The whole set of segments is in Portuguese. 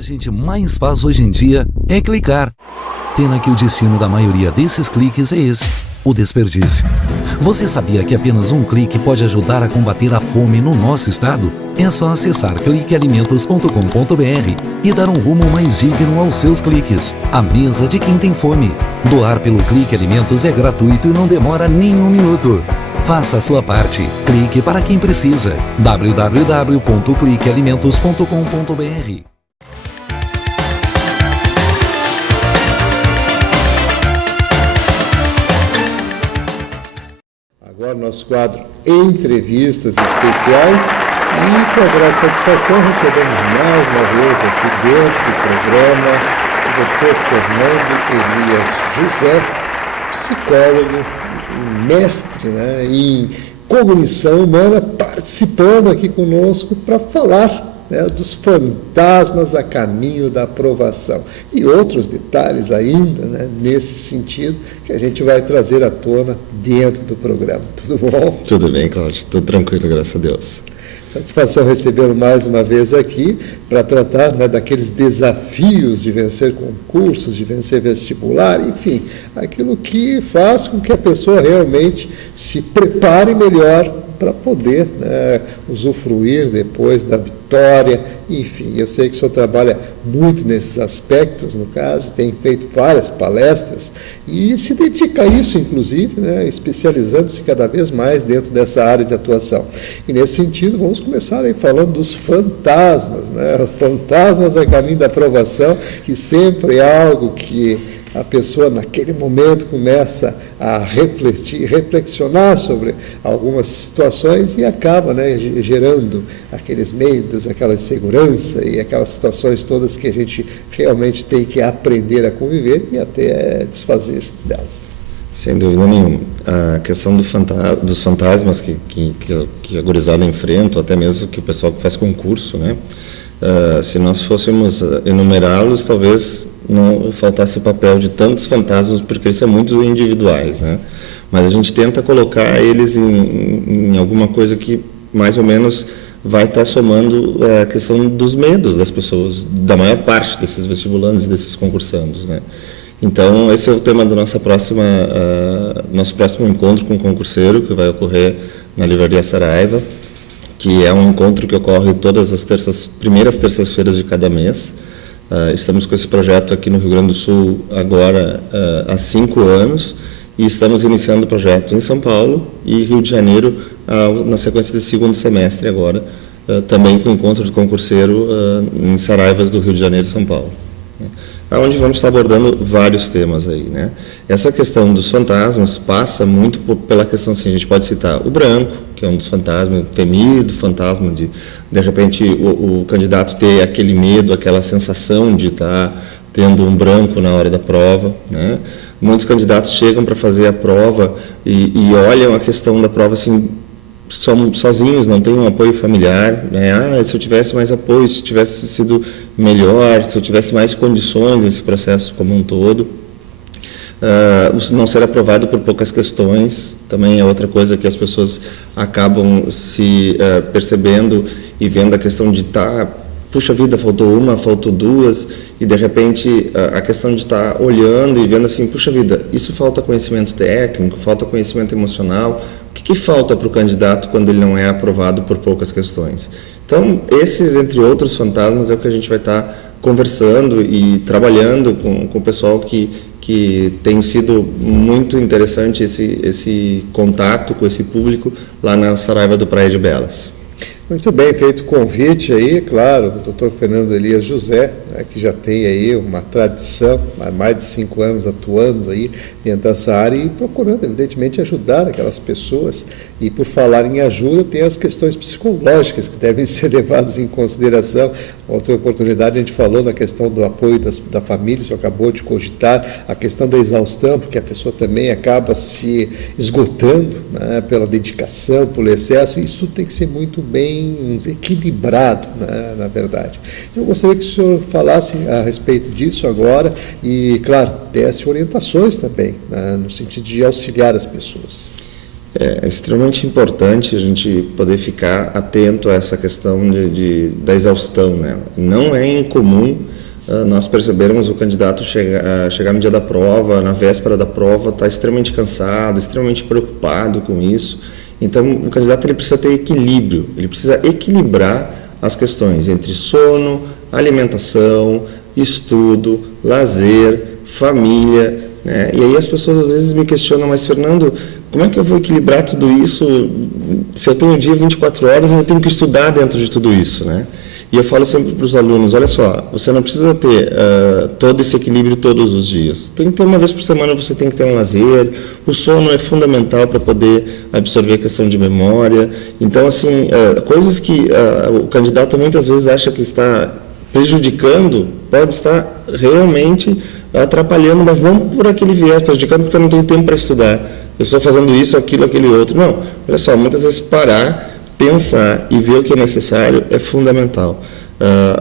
a gente mais faz hoje em dia é clicar. Pena que o destino da maioria desses cliques é esse, o desperdício. Você sabia que apenas um clique pode ajudar a combater a fome no nosso estado? É só acessar cliquealimentos.com.br e dar um rumo mais digno aos seus cliques. A mesa de quem tem fome. Doar pelo Clique Alimentos é gratuito e não demora nem um minuto. Faça a sua parte. Clique para quem precisa. www.cliquealimentos.com.br. Agora nosso quadro Entrevistas Especiais e com a grande satisfação recebemos mais uma vez aqui dentro do programa o Dr. Fernando Elias José, psicólogo e mestre, em cognição humana, participando aqui conosco para falar dos fantasmas a caminho da aprovação e outros detalhes ainda nesse sentido que a gente vai trazer à tona dentro do programa. Tudo bom? Tudo bem, Cláudio. Tudo tranquilo, graças a Deus. Satisfação recebê-lo mais uma vez aqui para tratar daqueles desafios de vencer concursos, de vencer vestibular, enfim, aquilo que faz com que a pessoa realmente se prepare melhor para poder usufruir depois da vitória, enfim. Eu sei que o senhor trabalha muito nesses aspectos, no caso, tem feito várias palestras e se dedica a isso, inclusive, especializando-se cada vez mais dentro dessa área de atuação. E nesse sentido, vamos começar aí falando dos fantasmas, Os fantasmas a caminho da aprovação, que sempre é algo que a pessoa naquele momento começa a reflexionar sobre algumas situações e acaba gerando aqueles medos, aquela insegurança e aquelas situações todas que a gente realmente tem que aprender a conviver e até desfazer-se delas. Sem dúvida nenhuma. A questão dos fantasmas que a gurizada enfrenta, ou até mesmo que o pessoal que faz concurso, se nós fôssemos enumerá-los, talvez não faltasse papel de tantos fantasmas, porque eles são muito individuais, Mas a gente tenta colocar eles em alguma coisa que mais ou menos vai estar somando a questão dos medos das pessoas, da maior parte desses vestibulandos e desses concursandos, Então, esse é o tema do nosso próximo encontro com o concurseiro, que vai ocorrer na Livraria Saraiva, que é um encontro que ocorre todas as primeiras terças-feiras de cada mês. Estamos com esse projeto aqui no Rio Grande do Sul agora há 5 anos e estamos iniciando o projeto em São Paulo e Rio de Janeiro na sequência do segundo semestre agora, também com o encontro do concurseiro em Saraivas do Rio de Janeiro e São Paulo. Onde vamos estar abordando vários temas aí, Essa questão dos fantasmas passa muito pela questão, assim, a gente pode citar o branco, que é um dos fantasmas, temido fantasma de repente, o candidato ter aquele medo, aquela sensação de estar tendo um branco na hora da prova, Muitos candidatos chegam para fazer a prova e olham a questão da prova assim, sozinhos, não tem um apoio familiar, se eu tivesse mais apoio, se tivesse sido melhor, se eu tivesse mais condições nesse processo como um todo. Não ser aprovado por poucas questões também é outra coisa que as pessoas acabam se percebendo e vendo a questão de puxa vida, faltou uma, faltou duas, e de repente a questão de estar olhando e vendo assim, puxa vida, isso falta conhecimento técnico, falta conhecimento emocional. O que falta para o candidato quando ele não é aprovado por poucas questões? Então, esses, entre outros fantasmas, é o que a gente vai estar conversando e trabalhando com o pessoal que tem sido muito interessante esse contato com esse público lá na Saraiva do Praia de Belas. Muito bem, feito o convite aí, claro, o Dr. Fernando Elias José, que já tem aí uma tradição, há mais de 5 anos atuando aí dentro dessa área e procurando, evidentemente, ajudar aquelas pessoas. E por falar em ajuda, tem as questões psicológicas que devem ser levadas em consideração. Outra oportunidade, a gente falou na questão do apoio da família, você acabou de cogitar, a questão da exaustão, porque a pessoa também acaba se esgotando pela dedicação, pelo excesso, e isso tem que ser muito bem equilibrado, na verdade. Então, eu gostaria que o senhor falasse a respeito disso agora e, claro, desse orientações também, no sentido de auxiliar as pessoas. É extremamente importante a gente poder ficar atento a essa questão da exaustão, né? Não é incomum nós percebermos o candidato chegar no dia da prova, na véspera da prova, está extremamente cansado, extremamente preocupado com isso. Então, o candidato ele precisa ter equilíbrio, ele precisa equilibrar as questões entre sono, alimentação, estudo, lazer, família, né? E aí as pessoas às vezes me questionam, mas Fernando, como é que eu vou equilibrar tudo isso se eu tenho um dia 24 horas e eu tenho que estudar dentro de tudo isso, né? E eu falo sempre para os alunos, olha só, você não precisa ter todo esse equilíbrio todos os dias. Tem que ter uma vez por semana, você tem que ter um lazer, o sono é fundamental para poder absorver a questão de memória. Então, assim, coisas que o candidato muitas vezes acha que está prejudicando, pode estar realmente atrapalhando, mas não por aquele viés, prejudicando porque eu não tenho tempo para estudar. Eu estou fazendo isso, aquilo, aquele outro. Não, olha só, muitas vezes parar, pensar e ver o que é necessário é fundamental.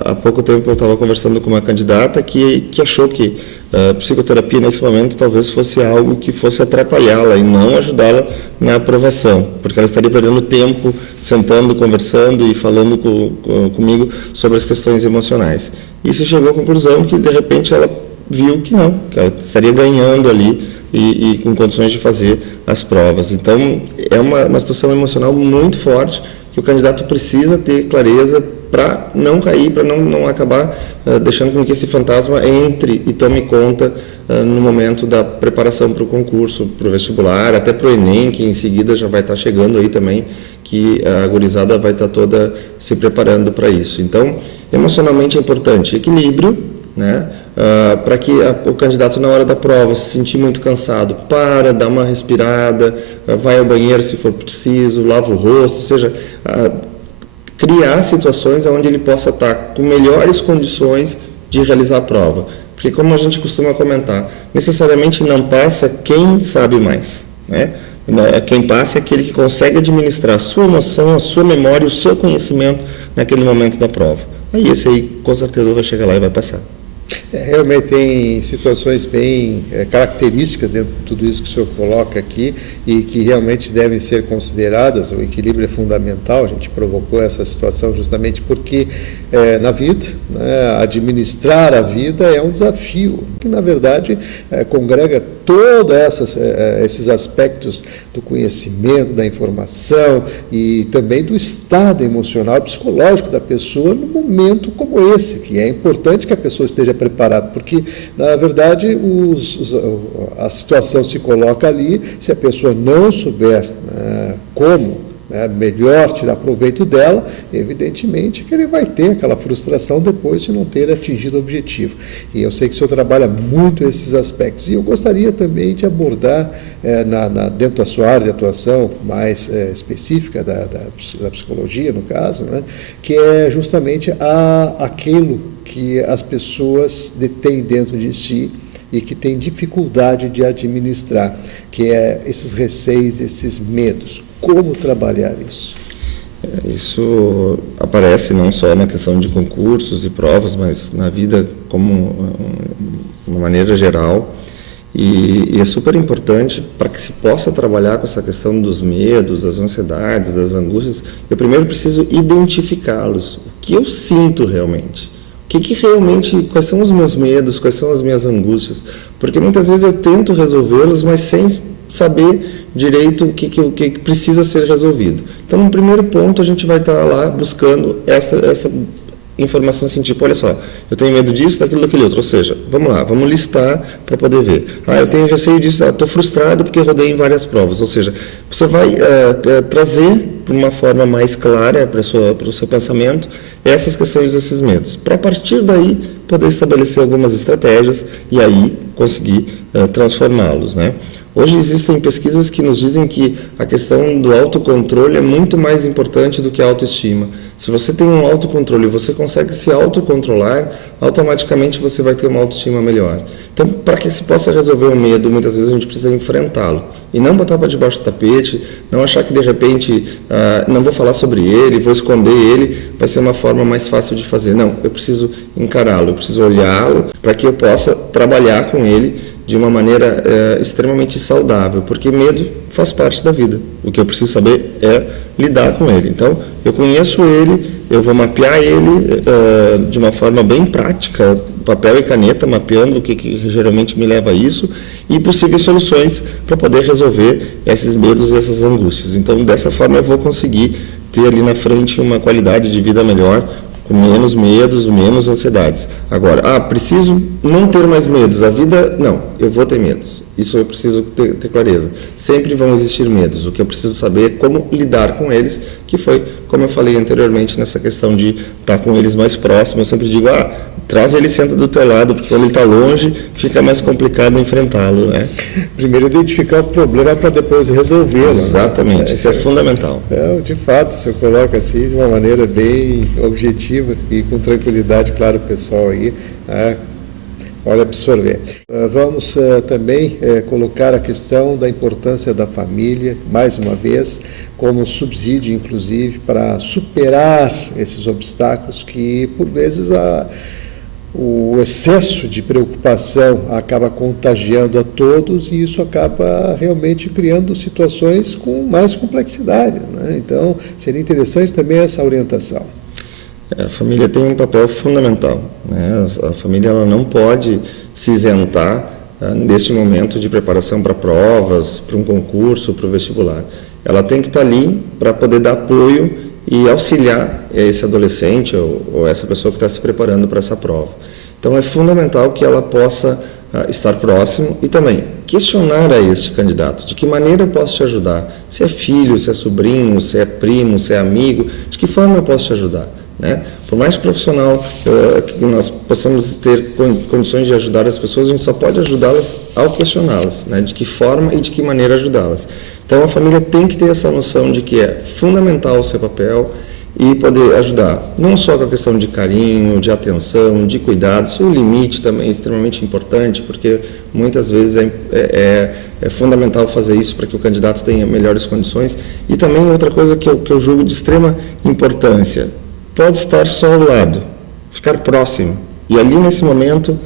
Há pouco tempo eu estava conversando com uma candidata que achou que a psicoterapia nesse momento talvez fosse algo que fosse atrapalhá-la e não ajudá-la na aprovação, porque ela estaria perdendo tempo sentando, conversando e falando comigo sobre as questões emocionais. Isso chegou à conclusão que de repente ela viu que não, que ela estaria ganhando ali e com condições de fazer as provas. Então, é uma situação emocional muito forte que o candidato precisa ter clareza para não cair, para não acabar deixando com que esse fantasma entre e tome conta no momento da preparação para o concurso, para o vestibular, até para o Enem, que em seguida já vai estar chegando aí também, que a gurizada vai estar toda se preparando para isso. Então, emocionalmente é importante equilíbrio, né? Para que o candidato na hora da prova se sentir muito cansado, dá uma respirada, vai ao banheiro se for preciso, lava o rosto, ou seja, criar situações onde ele possa estar com melhores condições de realizar a prova. Porque, como a gente costuma comentar, necessariamente não passa quem sabe mais, né? Quem passa é aquele que consegue administrar a sua emoção, a sua memória, o seu conhecimento naquele momento da prova. Aí esse aí com certeza vai chegar lá e vai passar. Realmente tem situações bem características dentro de tudo isso que o senhor coloca aqui e que realmente devem ser consideradas. O equilíbrio é fundamental. A gente provocou essa situação justamente porque na vida, né, administrar a vida é um desafio que, na verdade, congrega todos esses aspectos do conhecimento, da informação e também do estado emocional, psicológico da pessoa num momento como esse, que é importante que a pessoa esteja preparada, porque, na verdade, a situação se coloca ali, se a pessoa não souber como melhor tirar proveito dela, evidentemente que ele vai ter aquela frustração depois de não ter atingido o objetivo. E eu sei que o senhor trabalha muito esses aspectos. E eu gostaria também de abordar, dentro da sua área de atuação mais específica da psicologia, no caso, né, que é justamente aquilo que as pessoas detêm dentro de si e que têm dificuldade de administrar, que é esses receios, esses medos. Como trabalhar isso? Isso aparece não só na questão de concursos e provas, mas na vida como uma maneira geral. E é super importante para que se possa trabalhar com essa questão dos medos, das ansiedades, das angústias. Eu primeiro preciso identificá-los. O que eu sinto realmente? Quais são os meus medos, quais são as minhas angústias? Porque muitas vezes eu tento resolvê-los, mas sem saber direito o que precisa ser resolvido. Então, no primeiro ponto, a gente vai estar lá buscando essa informação assim, tipo, olha só, eu tenho medo disso, daquilo, daquele outro. Ou seja, vamos lá, vamos listar para poder ver. Eu tenho receio disso, estou frustrado porque rodei em várias provas. Ou seja, você vai trazer de uma forma mais clara para o seu pensamento essas questões, esses medos. Para, a partir daí, poder estabelecer algumas estratégias e aí conseguir transformá-los, né? Hoje existem pesquisas que nos dizem que a questão do autocontrole é muito mais importante do que a autoestima. Se você tem um autocontrole e você consegue se autocontrolar, automaticamente você vai ter uma autoestima melhor. Então, para que se possa resolver um medo, muitas vezes a gente precisa enfrentá-lo. E não botar para debaixo do tapete, não achar que de repente não vou falar sobre ele, vou esconder ele, vai ser uma forma mais fácil de fazer. Não, eu preciso encará-lo, eu preciso olhá-lo para que eu possa trabalhar com ele de uma maneira extremamente saudável, porque medo faz parte da vida. O que eu preciso saber é lidar com ele. Então, eu conheço ele, eu vou mapear ele de uma forma bem prática, papel e caneta, mapeando o que geralmente me leva a isso e possíveis soluções para poder resolver esses medos e essas angústias. Então, dessa forma, eu vou conseguir ter ali na frente uma qualidade de vida melhor, com menos medos, menos ansiedades. Agora, preciso não ter mais medos. A vida, não, eu vou ter medos. Isso eu preciso ter clareza. Sempre vão existir medos. O que eu preciso saber é como lidar com eles, que foi, como eu falei anteriormente, nessa questão de estar com eles mais próximos. Eu sempre digo, traz ele, senta do teu lado, porque quando ele está longe, fica mais complicado enfrentá-lo, né? Primeiro identificar o problema para depois resolvê-lo. Exatamente, isso é fundamental. De fato, você coloca assim de uma maneira bem objetiva e com tranquilidade, claro, o pessoal aí pode absorver. Vamos também colocar a questão da importância da família, mais uma vez, como subsídio, inclusive, para superar esses obstáculos que, por vezes, o excesso de preocupação acaba contagiando a todos e isso acaba realmente criando situações com mais complexidade, né? Então, seria interessante também essa orientação. A família tem um papel fundamental, né? A família ela não pode se isentar neste momento de preparação para provas, para um concurso, para o vestibular. Ela tem que estar ali para poder dar apoio e auxiliar esse adolescente ou essa pessoa que está se preparando para essa prova. Então é fundamental que ela possa estar próximo e também questionar a este candidato, de que maneira eu posso te ajudar, se é filho, se é sobrinho, se é primo, se é amigo, de que forma eu posso te ajudar, né? Por mais profissional que nós possamos ter condições de ajudar as pessoas, a gente só pode ajudá-las ao questioná-las, né? De que forma e de que maneira ajudá-las. Então a família tem que ter essa noção de que é fundamental o seu papel e poder ajudar, não só com a questão de carinho, de atenção, de cuidados, o limite também é extremamente importante, porque muitas vezes é fundamental fazer isso para que o candidato tenha melhores condições. E também outra coisa que eu julgo de extrema importância, pode estar só ao lado, ficar próximo, e ali nesse momento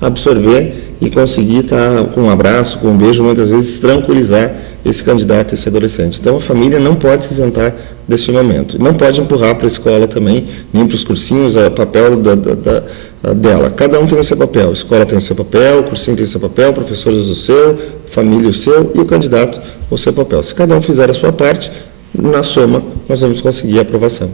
absorver e conseguir estar com um abraço, com um beijo, muitas vezes tranquilizar esse candidato, esse adolescente. Então a família não pode se isentar desse momento. Não pode empurrar para a escola também, nem para os cursinhos, o papel dela. Cada um tem o seu papel. A escola tem o seu papel, o cursinho tem o seu papel, professores o seu, família o seu e o candidato o seu papel. Se cada um fizer a sua parte, na soma, nós vamos conseguir a aprovação.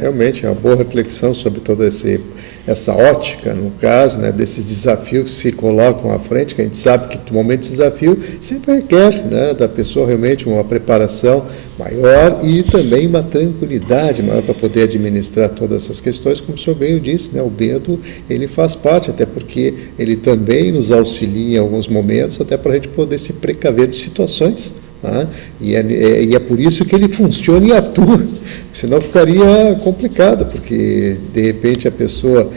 Realmente é uma boa reflexão sobre toda essa ótica, no caso, né, desses desafios que se colocam à frente, que a gente sabe que o momento de desafio sempre requer, né, da pessoa realmente uma preparação maior e também uma tranquilidade maior para poder administrar todas essas questões, como o senhor bem disse, né, o medo ele faz parte, até porque ele também nos auxilia em alguns momentos, até para a gente poder se precaver de situações. E é por isso que ele funciona e atua, senão ficaria complicado, porque de repente a pessoa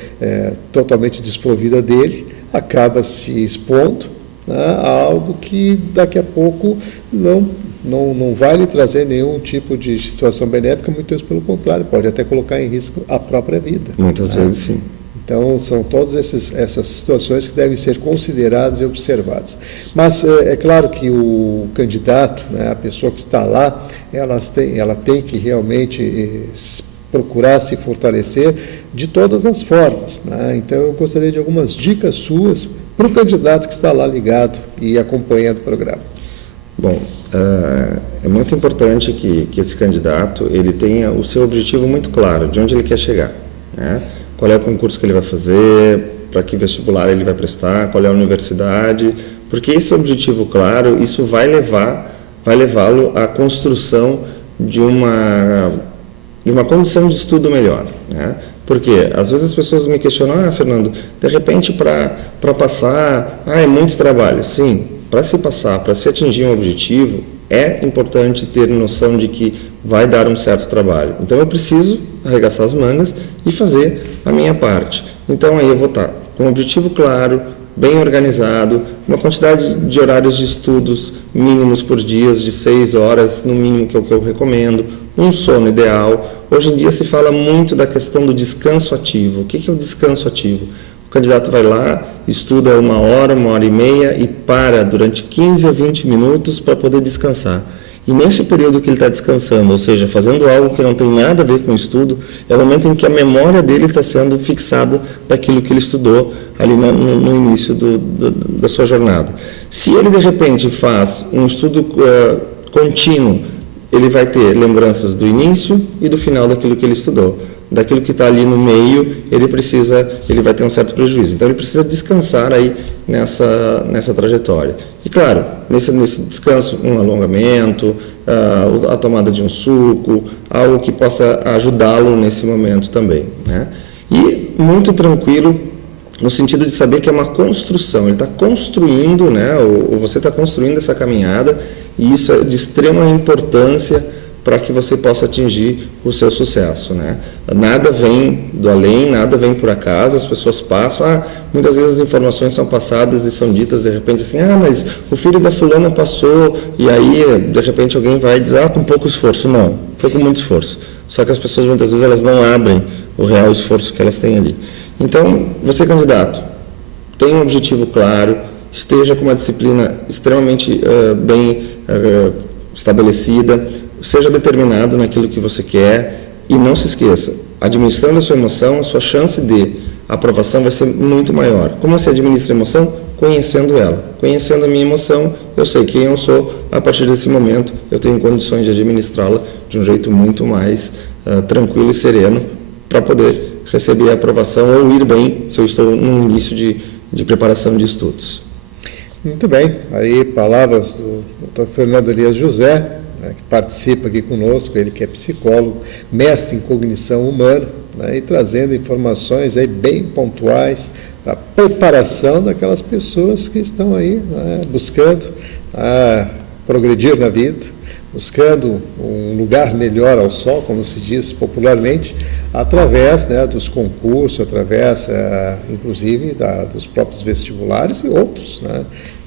totalmente desprovida dele acaba se expondo a algo que daqui a pouco não vai lhe trazer nenhum tipo de situação benéfica, muito menos pelo contrário, pode até colocar em risco a própria vida. Muitas vezes sim. Então, são todas essas situações que devem ser consideradas e observadas. Mas é claro que o candidato, né, a pessoa que está lá, ela tem que realmente procurar se fortalecer de todas as formas, né? Então, eu gostaria de algumas dicas suas para o candidato que está lá ligado e acompanhando o programa. Bom, é muito importante que esse candidato ele tenha o seu objetivo muito claro, de onde ele quer chegar, né? Qual é o concurso que ele vai fazer, para que vestibular ele vai prestar, qual é a universidade, porque esse objetivo claro, isso vai levá-lo à construção de uma condição de estudo melhor, né? Porque às vezes as pessoas me questionam, Fernando, de repente para passar, é muito trabalho. Sim, para se passar, para se atingir um objetivo, é importante ter noção de que vai dar um certo trabalho. Então eu preciso arregaçar as mangas e fazer a minha parte. Então aí eu vou estar com um objetivo claro, bem organizado, uma quantidade de horários de estudos mínimos por dia, de 6 horas no mínimo, que é o que eu recomendo, um sono ideal. Hoje em dia se fala muito da questão do descanso ativo. O que é o descanso ativo? O candidato vai lá, estuda 1 hora, 1 hora e meia e para durante 15 a 20 minutos para poder descansar. E nesse período que ele está descansando, ou seja, fazendo algo que não tem nada a ver com o estudo, é o momento em que a memória dele está sendo fixada daquilo que ele estudou ali no início da sua jornada. Se ele, de repente, faz um estudo contínuo, ele vai ter lembranças do início e do final daquilo que ele estudou. Daquilo que está ali no meio, ele vai ter um certo prejuízo. Então, ele precisa descansar aí nessa trajetória. E, claro, nesse descanso, um alongamento, a tomada de um suco, algo que possa ajudá-lo nesse momento também, né? E muito tranquilo, no sentido de saber que é uma construção, ele está construindo, né? Ou você está construindo essa caminhada, e isso é de extrema importância para que você possa atingir o seu sucesso, né? Nada vem do além, nada vem por acaso, as pessoas passam, muitas vezes as informações são passadas e são ditas de repente assim, mas o filho da fulana passou, e aí de repente alguém vai dizer, com pouco esforço. Não, foi com muito esforço. Só que as pessoas muitas vezes elas não abrem o real esforço que elas têm ali. Então, você candidato, tenha um objetivo claro, esteja com uma disciplina extremamente bem estabelecida, seja determinado naquilo que você quer e não se esqueça, administrando a sua emoção, a sua chance de aprovação vai ser muito maior. Como você administra a emoção? Conhecendo ela. Conhecendo a minha emoção, eu sei quem eu sou, a partir desse momento eu tenho condições de administrá-la de um jeito muito mais tranquilo e sereno para poder receber a aprovação ou ir bem se eu estou no início de preparação de estudos. Muito bem, aí palavras do Dr. Fernando Elias José, que participa aqui conosco, ele que é psicólogo, mestre em cognição humana, né, e trazendo informações aí bem pontuais para a preparação daquelas pessoas que estão aí, né, buscando progredir na vida, buscando um lugar melhor ao sol, como se diz popularmente, através, né, dos concursos, através, inclusive, dos próprios vestibulares e outros, né,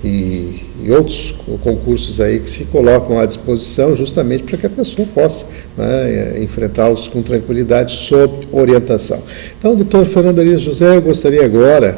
e outros concursos aí que se colocam à disposição justamente para que a pessoa possa, né, enfrentá-los com tranquilidade, sob orientação. Então, doutor Fernando Elias José, eu gostaria agora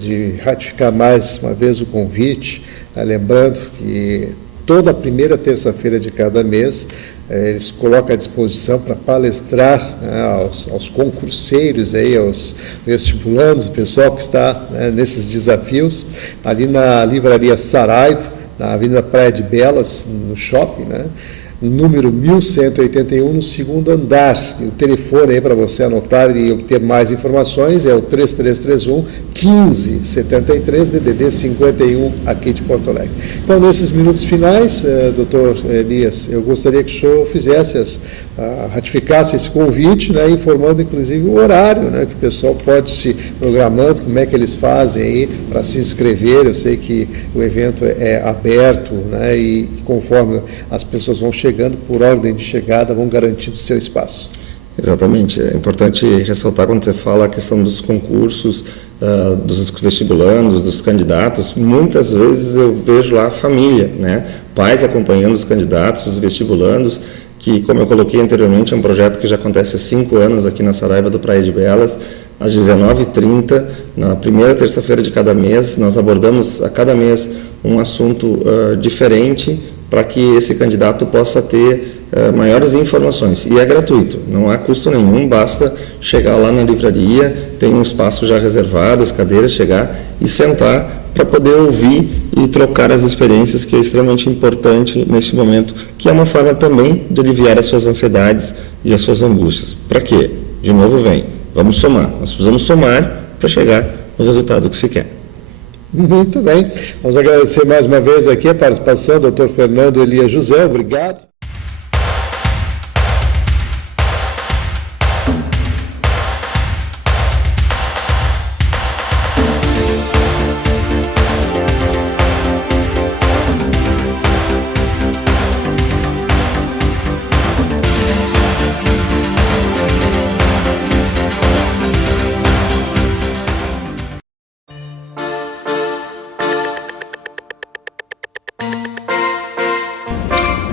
de ratificar mais uma vez o convite, né, lembrando que toda primeira terça-feira de cada mês, eles colocam à disposição para palestrar, né, aos concurseiros, aí, aos vestibulandos, o pessoal que está, né, nesses desafios, ali na Livraria Saraiva, na Avenida Praia de Belas, no shopping, né, número 1181, no segundo andar. E o telefone aí para você anotar e obter mais informações é o 3331-1573, DDD 51, aqui de Porto Alegre. Então, nesses minutos finais, doutor Elias, eu gostaria que o senhor fizesse ratificasse esse convite, né, informando inclusive o horário, né, que o pessoal pode se programando, como é que eles fazem aí para se inscrever. Eu sei que o evento é aberto, né, e conforme as pessoas vão chegando, por ordem de chegada, vão garantindo o seu espaço. Exatamente, é importante ressaltar quando você fala a questão dos concursos, dos vestibulandos, dos candidatos, muitas vezes eu vejo lá a família, né, pais acompanhando os candidatos, os vestibulandos, que, como eu coloquei anteriormente, é um projeto que já acontece há 5 anos aqui na Saraiva do Praia de Belas, às 19h30, na primeira terça-feira de cada mês. Nós abordamos a cada mês um assunto diferente para que esse candidato possa ter maiores informações. E é gratuito, não há custo nenhum, basta chegar lá na livraria, tem um espaço já reservado, as cadeiras, chegar e sentar para poder ouvir e trocar as experiências, que é extremamente importante neste momento, que é uma forma também de aliviar as suas ansiedades e as suas angústias. Para quê? De novo vamos somar. Nós precisamos somar para chegar no resultado que se quer. Muito bem. Vamos agradecer mais uma vez aqui a participação do Dr. Fernando Elias José. Obrigado.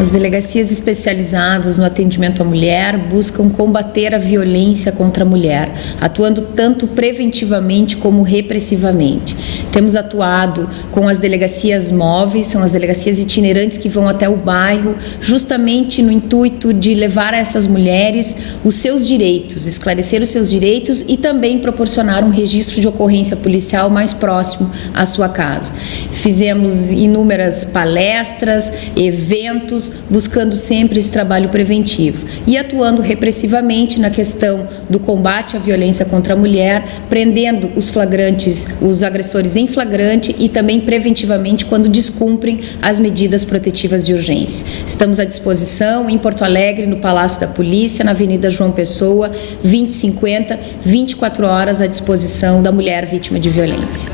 As delegacias especializadas no atendimento à mulher buscam combater a violência contra a mulher, atuando tanto preventivamente como repressivamente. Temos atuado com as delegacias móveis, são as delegacias itinerantes que vão até o bairro, justamente no intuito de levar a essas mulheres os seus direitos, esclarecer os seus direitos e também proporcionar um registro de ocorrência policial mais próximo à sua casa. Fizemos inúmeras palestras, eventos, buscando sempre esse trabalho preventivo e atuando repressivamente na questão do combate à violência contra a mulher, prendendo os flagrantes, os agressores em flagrante e também preventivamente quando descumprem as medidas protetivas de urgência. Estamos à disposição em Porto Alegre, no Palácio da Polícia, na Avenida João Pessoa, 2050, 24 horas à disposição da mulher vítima de violência.